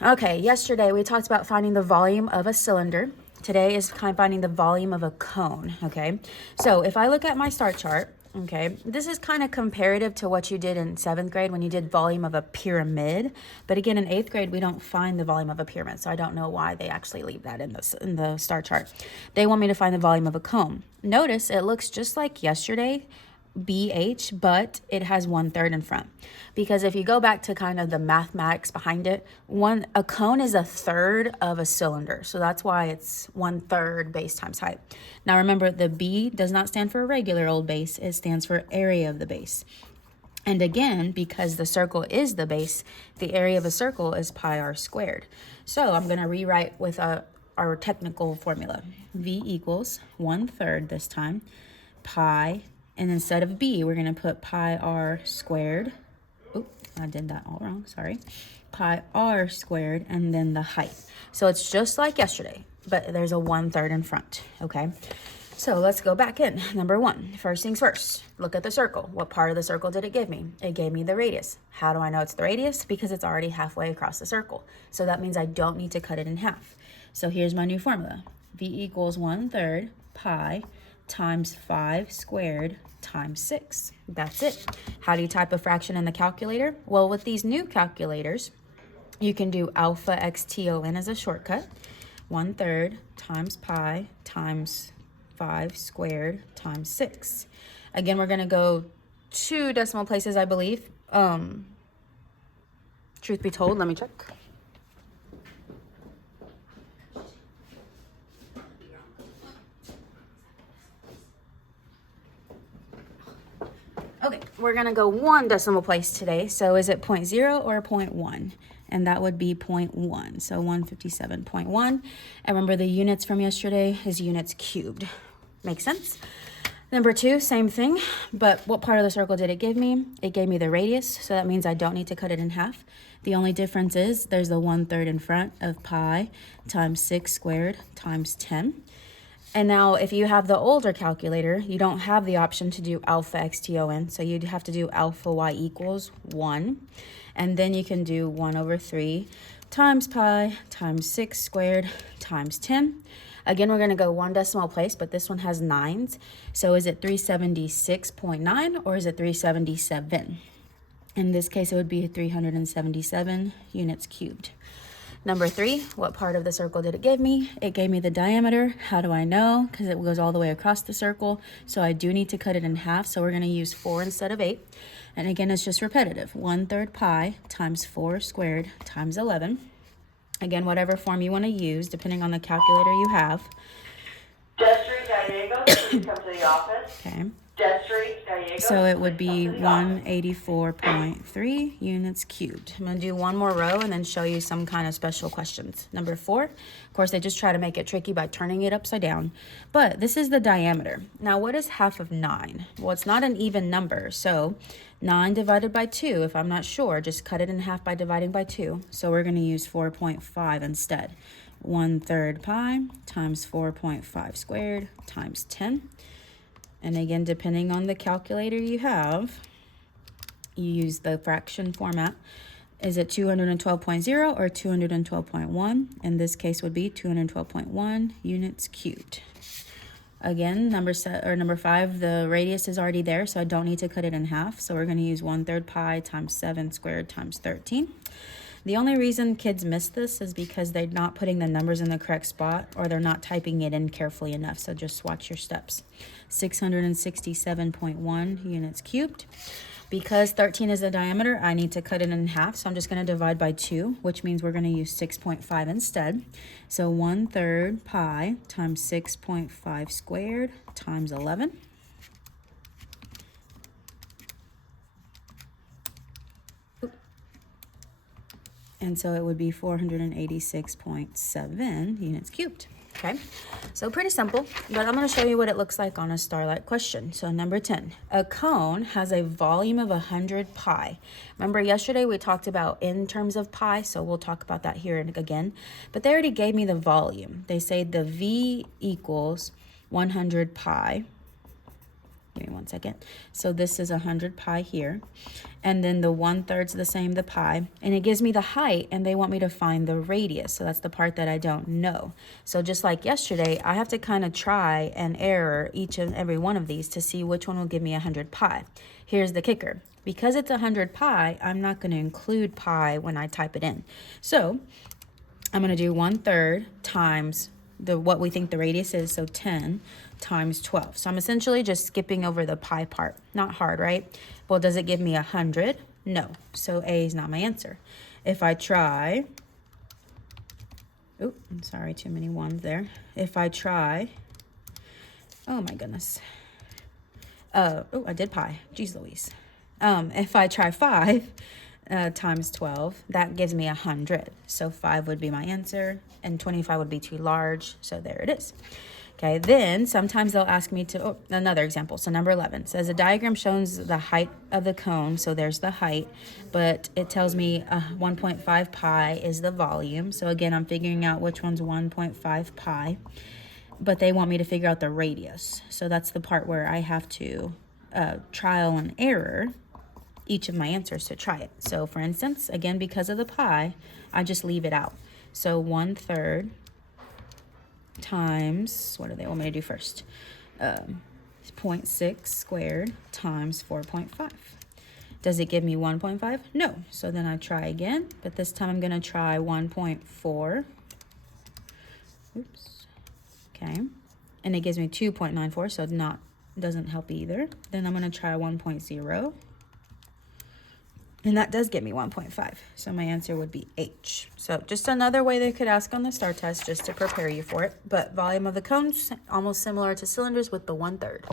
Okay, yesterday we talked about finding the volume of a cylinder. Today is finding the volume of a cone, okay? So if I look at my star chart, okay, this is kind of comparative to what you did in 7th grade when you did volume of a pyramid. But again, in 8th grade, we don't find the volume of a pyramid, so I don't know why they actually leave that in the star chart. They want me to find the volume of a cone. Notice it looks just like yesterday, BH, but it has 1/3 in front. Because if you go back to kind of the mathematics behind it, a cone is 1/3 of a cylinder. So that's why it's 1/3 base times height. Now remember, the B does not stand for a regular old base, it stands for area of the base. And again, because the circle is the base, the area of a circle is pi r squared. So I'm going to rewrite with our technical formula. V equals 1/3 this time, pi, and instead of b, we're going to put pi r squared. Oop, I did that all wrong, sorry. Pi r squared, and then the height. So it's just like yesterday, but there's a 1/3 in front, okay? So let's go back in. Number one, first things first, look at the circle. What part of the circle did it give me? It gave me the radius. How do I know it's the radius? Because it's already halfway across the circle. So that means I don't need to cut it in half. So here's my new formula. V equals 1/3 pi times 5 squared times 6. That's it. How do you type a fraction in the calculator? Well, with these new calculators, you can do alpha xton as a shortcut. 1/3 times pi times 5 squared times 6. Again, we're going to go 2 decimal places, I believe. Truth be told, let me check. Okay, we're going to go 1 decimal place today. So is it 0.0 or 0.1? And that would be 0.1. So 157.1. And remember, the units from yesterday is units cubed. Makes sense? Number 2, same thing, but what part of the circle did it give me? It gave me the radius, so that means I don't need to cut it in half. The only difference is there's the 1/3 in front of pi times 6 squared times 10. And now if you have the older calculator, you don't have the option to do alpha xton, so you'd have to do alpha y equals 1. And then you can do 1/3 times pi times 6 squared times 10. Again, we're going to go 1 decimal place, but this one has 9s. So is it 376.9 or is it 377? In this case, it would be 377 units cubed. Number 3, what part of the circle did it give me? It gave me the diameter. How do I know? Because it goes all the way across the circle. So I do need to cut it in half. So we're going to use 4 instead of 8. And again, it's just repetitive. 1/3 pi times 4 squared times 11. Again, whatever form you want to use, depending on the calculator you have. Destry Gallegos, please come to the office. Okay. Destry Gallegos. So it would be 184.3 units cubed. I'm going to do one more row and then show you some kind of special questions. Number 4, of course, they just try to make it tricky by turning it upside down. But this is the diameter. Now, what is half of 9? Well, it's not an even number. So 9 divided by 2, if I'm not sure, just cut it in half by dividing by 2. So we're going to use 4.5 instead. 1/3 pi times 4.5 squared times 10. And again, depending on the calculator you have, you use the fraction format. Is it 212.0 or 212.1? In this case would be 212.1 units cubed. Again, number 5, the radius is already there, so I don't need to cut it in half. So we're going to use 1/3 pi times 7 squared times 13. The only reason kids miss this is because they're not putting the numbers in the correct spot or they're not typing it in carefully enough. So just watch your steps. 667.1 units cubed. Because 13 is the diameter, I need to cut it in half. So I'm just going to divide by 2, which means we're going to use 6.5 instead. So 1/3 pi times 6.5 squared times 11. And so it would be 486.7 units cubed. Okay, so pretty simple, but I'm going to show you what it looks like on a Starlight question. So number 10, a cone has a volume of 100 pi. Remember yesterday we talked about in terms of pi, so we'll talk about that here again. But they already gave me the volume. They say the V equals 100 pi Give me 1 second. So this is 100 pi here. And then the 1/3's the same, the pi. And it gives me the height, and they want me to find the radius. So that's the part that I don't know. So just like yesterday, I have to kind of try and error each and every one of these to see which one will give me 100 pi. Here's the kicker. Because it's 100 pi, I'm not going to include pi when I type it in. So I'm going to do 1/3 times what we think the radius is, so 10 times 12. So I'm essentially just skipping over the pi part. Not hard, right? Well, does it give me 100? No. So A is not my answer. If I try, oh, I'm sorry, too many ones there. If I try, oh my goodness. Oh, I did pi. Jeez Louise. If I try 5 times 12, that gives me 100. So 5 would be my answer, and 25 would be too large. So there it is. Okay, then sometimes they'll ask me to, another example. So number 11 says a diagram shows the height of the cone. So there's the height, but it tells me 1.5 pi is the volume. So again, I'm figuring out which one's 1.5 pi, but they want me to figure out the radius. So that's the part where I have to trial and error each of my answers to try it. So for instance, again, because of the pi, I just leave it out. So 1/3 times, what do they want me to do first? 0.6 squared times 4.5. Does it give me 1.5? No. So then I try again, but this time I'm going to try 1.4. Oops. Okay. And it gives me 2.94, so doesn't help either. Then I'm going to try 1.0. And that does get me 1.5. So my answer would be H. So just another way they could ask on the STAR test just to prepare you for it. But volume of the cones, almost similar to cylinders with the 1/3.